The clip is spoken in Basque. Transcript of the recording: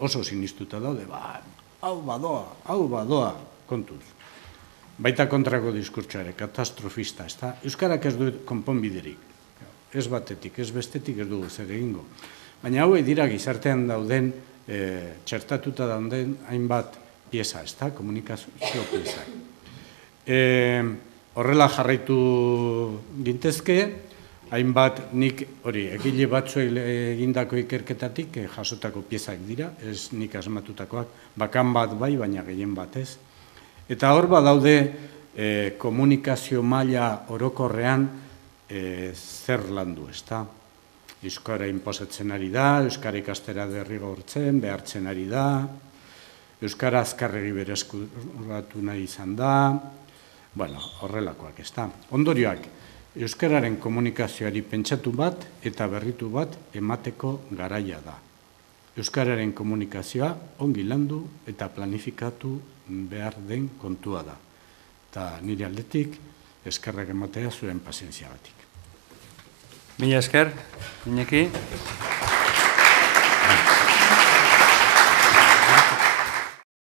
oso sinistuta daude, hau badoa, kontuz. Baita kontrako diskurtsoa ere, katastrofista, ez da? Euskarak ez du konponbiderik. Ez batetik, ez bestetik ez dugu zer egingo. Baina hauek dira gizartean dauden, txertatuta dauden hainbat pieza, ez da? Komunikazio pieza. Horrela jarraitu gintezke, hainbat nik hori egile batzuek egindako ikerketatik jasotako piezak dira, ez nik asmatutakoak, bakan bat bai, baina gehien bat ez. Eta hor badaude komunikazio maila orokorrean zer landu, ez da? Euskara inposatzen ari da, Euskara ikastera derrigortzen, behartzen ari da, Euskara azkarregi berreskuratu nahi izan da, horrelakoak, ez da? Ondorioak, Euskararen komunikazioari pentsatu bat eta berritu bat emateko garaia da. Euskararen komunikazioa ongi landu eta planifikatu behar den kontua da. Eta nire aldetik, eskerrak ematea zuen pazientzia batik. Mila esker, Iñaki.